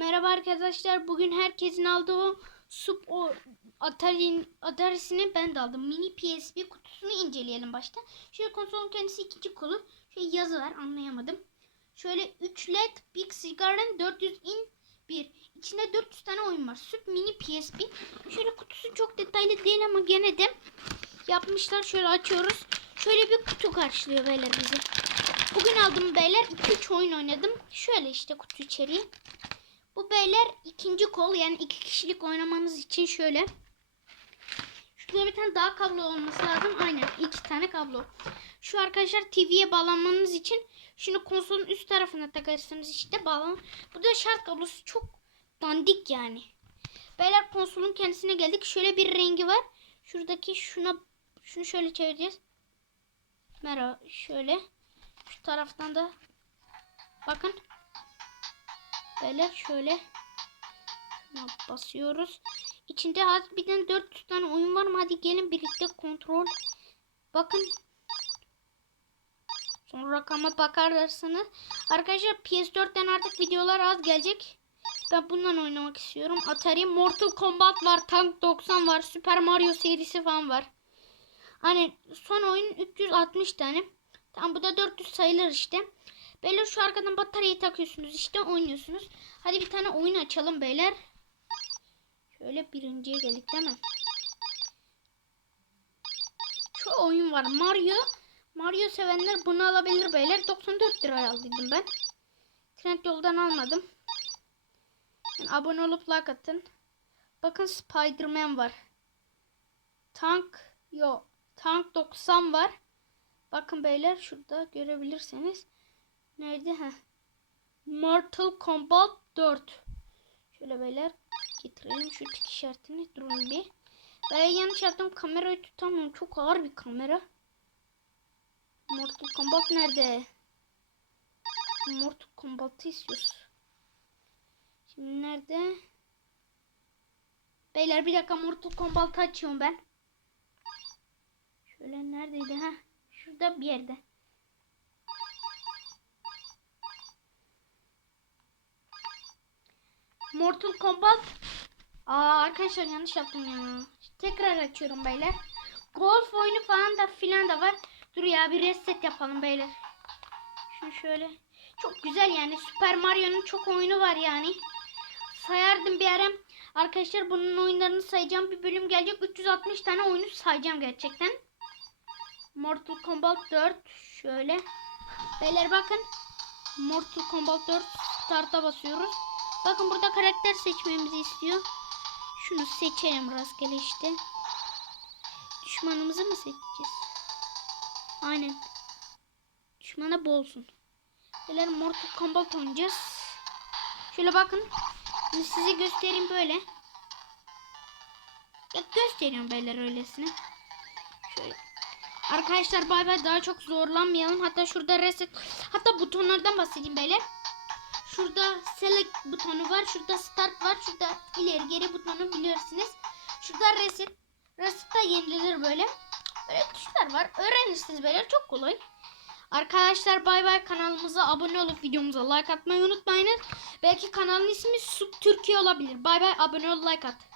Merhaba arkadaşlar. Bugün herkesin aldığı o Sup o Atari'nin Atari'sini ben de aldım. Mini PSP kutusunu inceleyelim başta. Şöyle konsolun kendisi ikinci kolu. Şöyle yazı var anlayamadım. Şöyle 3 led Big Cigar'ın 400 in 1. İçinde 400 tane oyun var. Sup Mini PSP. Şöyle kutusu çok detaylı değil ama gene de yapmışlar. Şöyle açıyoruz. Şöyle bir kutu karşılıyor beyler bizi. Bugün aldım beyler 2-3 oyun oynadım. Şöyle işte kutu içeriği. Bu beyler ikinci kol yani iki kişilik oynamanız için şöyle. Şurada bir tane daha kablo olması lazım. Aynen iki tane kablo. Şu arkadaşlar TV'ye bağlanmanız için şunu konsolun üst tarafına takarsınız işte bağlan. Bu da şart kablosu çok dandik yani. Beyler konsolun kendisine geldik. Şöyle bir rengi var. Şuradaki şuna şunu şöyle çevireceğiz. Merhaba şöyle. Şu taraftan da bakın. Böyle şöyle basıyoruz. İçinde harbiden 400 tane oyun var mı? Hadi gelin birlikte kontrol. Bakın. Sonra rakama bakarsınız. Arkadaşlar PS4'ten artık videolar az gelecek. Ben bundan oynamak istiyorum. Atari Mortal Kombat var. Tank 90 var. Super Mario serisi falan var. Hani son oyun 360 tane. Tam bu da 400 sayılır işte. Beyler şu arkadan bataryayı takıyorsunuz işte oynuyorsunuz. Hadi bir tane oyun açalım beyler. Şöyle birinciye geldik değil mi? Şu oyun var Mario. Mario sevenler bunu alabilir beyler. 94 liraya aldıydım ben. Trend yoldan almadım. Yani abone olup like atın. Bakın Spider-Man var. Tank yok. Tank 90 var. Bakın beyler şurada görebilirseniz. Nerede? ha? Mortal Kombat 4. Şöyle beyler getirelim şu tik işaretini. Durun bir. Ben yanlış yaptım. Kamerayı tutamıyorum. Çok ağır bir kamera. Mortal Kombat nerede? Mortal Kombat'ı istiyoruz. Şimdi nerede? Beyler bir dakika Mortal Kombat'ı açıyorum ben. Şöyle neredeydi ha? Şurada bir yerde. Mortal Kombat. Aa arkadaşlar yanlış yaptım ya. Tekrar açıyorum beyler. Golf oyunu falan da filan da var. Dur ya bir reset yapalım beyler. Şunu şöyle. Çok güzel yani. Super Mario'nun çok oyunu var yani. Sayardım bir ara. Arkadaşlar bunun oyunlarını sayacağım. Bir bölüm gelecek. 360 tane oyunu sayacağım gerçekten. Mortal Kombat 4. Şöyle. Beyler bakın. Mortal Kombat 4 start'a basıyoruz. Bakın burada karakter seçmemizi istiyor. Şunu seçelim rastgele işte. Düşmanımızı mı seçeceğiz? Aynen. Düşmana bolsun. Beyler Mortal Kombat oynayacağız. Şöyle bakın. Şimdi size göstereyim böyle. Ya gösteriyorum beyler öylesine. Şöyle. Arkadaşlar bay bay daha çok zorlanmayalım. Hatta şurada reset. Hatta butonlardan bahsedeyim beyler. Şurada select butonu var. Şurada start var. Şurada ileri geri butonu bilirsiniz. Şurada reset. Reset de yenilenir böyle. Böyle tuşlar var. Öğrenirsiniz böyle. Çok kolay. Arkadaşlar bay bay kanalımıza abone olup videomuza like atmayı unutmayınız. Belki kanalın ismi Sub Türkiye olabilir. Bay bay abone ol like at.